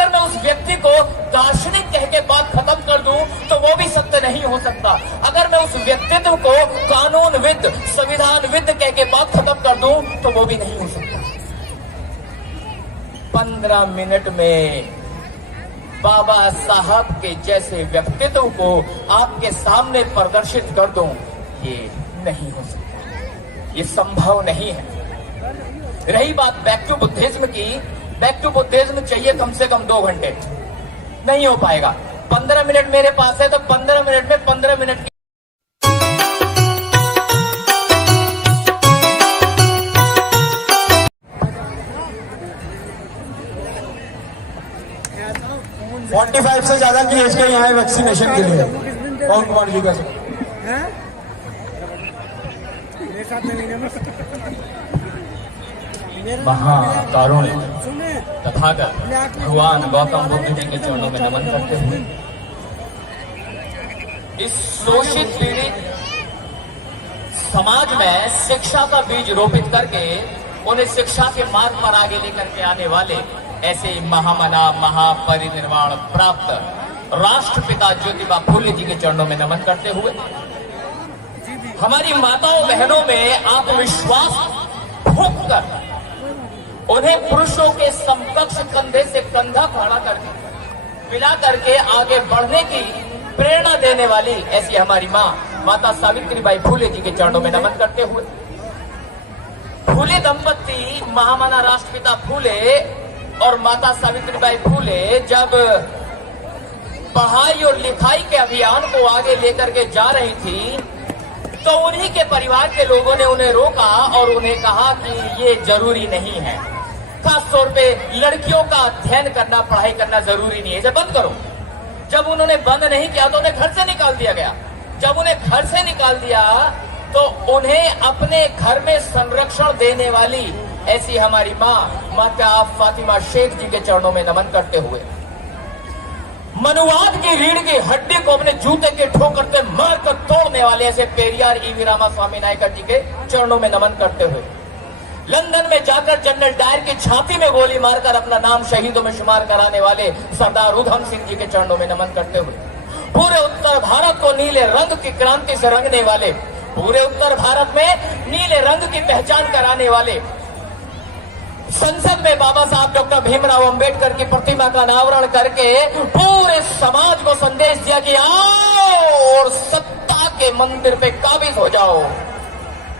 अगर मैं उस व्यक्ति को दार्शनिक कह के बात खत्म कर दूं तो वो भी सत्य नहीं हो सकता। अगर मैं उस व्यक्तित्व को कानूनविद, संविधानविद कह के बात खत्म कर दूं तो वो भी नहीं हो सकता। 15 मिनट में बाबा साहब के जैसे व्यक्तित्व को आपके सामने प्रदर्शित कर दूं, ये नहीं हो सकता, ये संभव नहीं है। रही बात बैक टू बुद्धिज्म की, बैक टू बुद्धिज्म चाहिए कम से कम 2 घंटे, नहीं हो पाएगा। 15 मिनट मेरे पास है तो 15 मिनट में 15 मिनट की $45 से ज्यादा की एज के यहाँ है वैक्सीनेशन के लिए। पवन कुमार जी का महाकारुण्य तथागत भगवान गौतम बुद्ध जी के चरणों में नमन करते हुए इस शोषित पीड़ित समाज में शिक्षा का बीज रोपित करके उन्हें शिक्षा के मार्ग पर आगे लेकर के आने वाले ऐसे महामना महापरिनिर्वाण प्राप्त राष्ट्रपिता ज्योतिबा फुले जी के चरणों में नमन करते हुए हमारी माताओं बहनों में आत्मविश्वास फूंक कर उन्हें पुरुषों के समकक्ष कंधे से कंधा खड़ा करके मिला करके आगे बढ़ने की प्रेरणा देने वाली ऐसी हमारी मां माता सावित्रीबाई फुले जी के चरणों में नमन करते हुए फुले दंपत्ति महामना राष्ट्रपिता फुले और माता सावित्रीबाई फुले जब पढ़ाई और लिखाई के अभियान को आगे लेकर के जा रही थी तो उन्हीं के परिवार के लोगों ने उन्हें रोका और उन्हें कहा कि ये जरूरी नहीं है, खास तौर पे लड़कियों का अध्ययन करना, पढ़ाई करना जरूरी नहीं है, इसे बंद करो। जब उन्होंने बंद नहीं किया तो उन्हें घर से निकाल दिया गया। जब उन्हें घर से निकाल दिया तो उन्हें अपने घर में संरक्षण देने वाली ऐसी हमारी मां माता फातिमा शेख जी के चरणों में नमन करते हुए मनुवाद की रीढ़ की हड्डी को अपने जूते के ठोकर से मारकर तोड़ने वाले ऐसे पेरियार ईवी रामास्वामी नायकर जी के चरणों में नमन करते हुए लंदन में जाकर जनरल डायर की छाती में गोली मारकर अपना नाम शहीदों में शुमार कराने वाले सरदार उधम सिंह जी के चरणों में नमन करते हुए पूरे उत्तर भारत को नीले रंग की क्रांति से रंगने वाले, पूरे उत्तर भारत में नीले रंग की पहचान कराने वाले संसद में बाबा साहब डॉक्टर भीमराव अंबेडकर की प्रतिमा का अनावरण करके पूरे समाज को संदेश दिया कि आओ और सत्ता के मंदिर पे काबिज हो जाओ।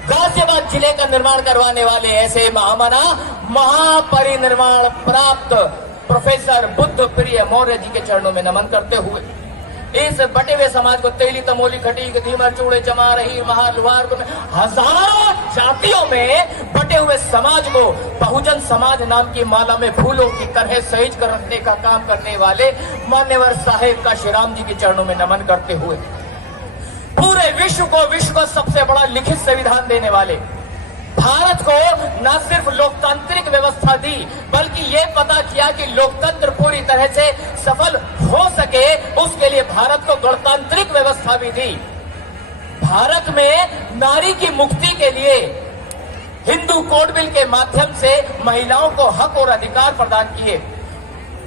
गाजियाबाद जिले का निर्माण करवाने वाले ऐसे महामना महापरिनिर्वाण प्राप्त प्रोफेसर बुद्ध प्रिय मौर्य जी के चरणों में नमन करते हुए इस बटे हुए समाज को तेली तमोली खटीक धीमर चूड़े चमा रही महालुहार को हजारों जातियों में बटे हुए समाज को बहुजन समाज नाम की माला में फूलों की तरह सहेज कर रखने का काम करने वाले मान्यवर साहेब का श्रीराम जी के चरणों में नमन करते हुए पूरे विश्व को सबसे बड़ा लिखित संविधान देने वाले, भारत को न सिर्फ लोकतांत्रिक व्यवस्था दी बल्कि ये पता किया कि लोकतंत्र पूरी तरह से सफल हो सके उसके लिए भारत को गणतांत्रिक व्यवस्था भी दी। भारत में नारी की मुक्ति के लिए हिंदू कोड बिल के माध्यम से महिलाओं को हक और अधिकार प्रदान किए।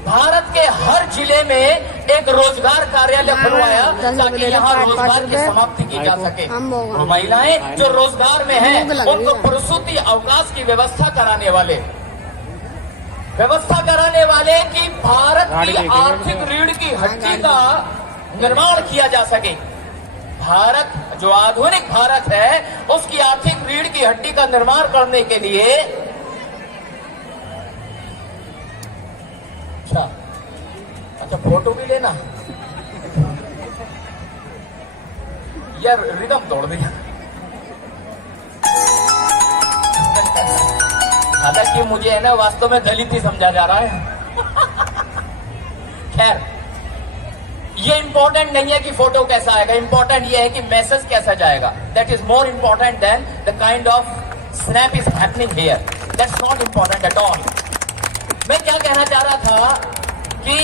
भारत के हर जिले में एक रोजगार कार्यालय खुलवाया ताकि यहाँ रोजगार की समाप्ति की जा सके। वो महिलाएं जो रोजगार में हैं उनको प्रसूति अवकाश की व्यवस्था कराने वाले कि भारत की आर्थिक रीढ़ की हड्डी का निर्माण किया जा सके। भारत जो आधुनिक भारत है उसकी आर्थिक रीढ़ की हड्डी का निर्माण करने के लिए अच्छा फोटो भी लेना यार, रिदम तोड़ दिया। हालांकि मुझे है ना वास्तव में दलित ही समझा जा रहा है। खैर ये इंपॉर्टेंट नहीं है कि फोटो कैसा आएगा, इंपॉर्टेंट ये है कि मैसेज कैसा जाएगा। That is more important than the kind of snap is happening here. That's not important at all. मैं क्या कहना चाह रहा था कि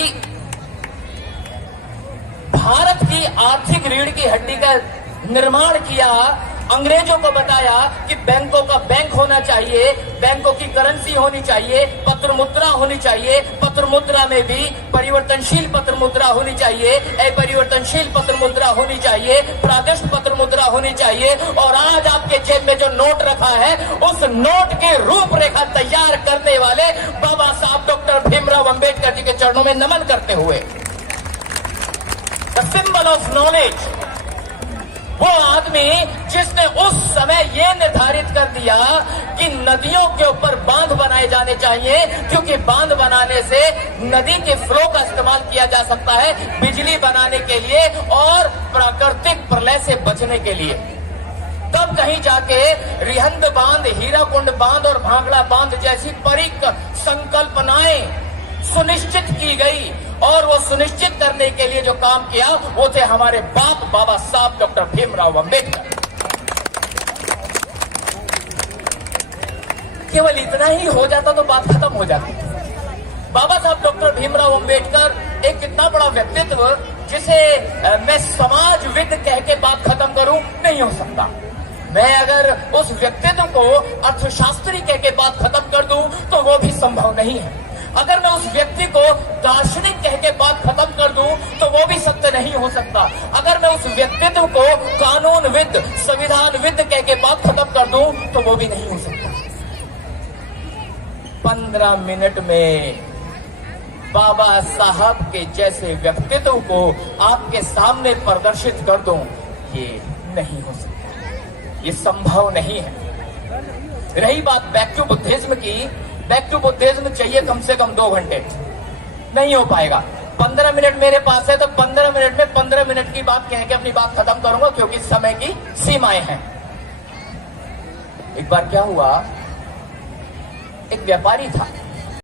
भारत की आर्थिक रीढ़ की हड्डी का निर्माण किया अंग्रेजों को बताया कि बैंकों का बैंक होना चाहिए, बैंकों की करेंसी होनी चाहिए, पत्र मुद्रा होनी चाहिए, पत्र मुद्रा में भी परिवर्तनशील पत्र मुद्रा होनी चाहिए, अपरिवर्तनशील पत्र मुद्रा होनी चाहिए, प्रादेशिक पत्र मुद्रा होनी चाहिए। और आज आपके जेब में जो नोट रखा है, उस नोट की रूपरेखा तैयार करने वाले बाबा साहब डॉक्टर भीमराव अंबेडकर जी के चरणों में नमन करते हुए, द सिंबल ऑफ नॉलेज, वो आदमी जिसने उस समय ये निर्धारित कर दिया कि नदियों के ऊपर बांध बनाए जाने चाहिए, क्योंकि बांध बनाने से नदी के फ्लो का इस्तेमाल किया जा सकता है बिजली बनाने के लिए और प्राकृतिक प्रलय से बचने के लिए। तब कहीं जाके रिहंद बांध, हीराकुंड बांध और भांगड़ा बांध जैसी परिक संकल्पनाएं सुनिश्चित की गई, और वो सुनिश्चित करने के लिए जो काम किया वो थे हमारे बाप बाबा साहब डॉक्टर भीमराव अंबेडकर। केवल इतना ही हो जाता तो बात खत्म हो जाती। बाबा साहब डॉक्टर भीमराव अंबेडकर एक कितना बड़ा व्यक्तित्व जिसे मैं समाजविद कह के बात खत्म करूं, नहीं हो सकता। मैं अगर उस व्यक्तित्व को अर्थशास्त्री कह के बात खत्म कर दूं तो वो भी संभव नहीं है। अगर मैं उस व्यक्ति को दार्शनिक कह के बात खत्म कर दूं तो वो भी सत्य नहीं हो सकता। अगर मैं उस व्यक्तित्व को कानूनविद, संविधानविद कह के बात खत्म कर दूं तो वो भी नहीं हो सकता। 15 मिनट में बाबा साहब के जैसे व्यक्तित्व को आपके सामने प्रदर्शित कर दूं, ये नहीं हो सकता, ये संभव नहीं है। रही बात बैक टू बुद्धिज्म की, बैक टू बुद्धिज्म चाहिए कम से कम 2 घंटे, नहीं हो पाएगा। 15 मिनट मेरे पास है तो 15 मिनट में 15 मिनट की बात कह के अपनी बात खत्म करूंगा, क्योंकि समय की सीमाएं हैं। एक बार क्या हुआ, एक व्यापारी था,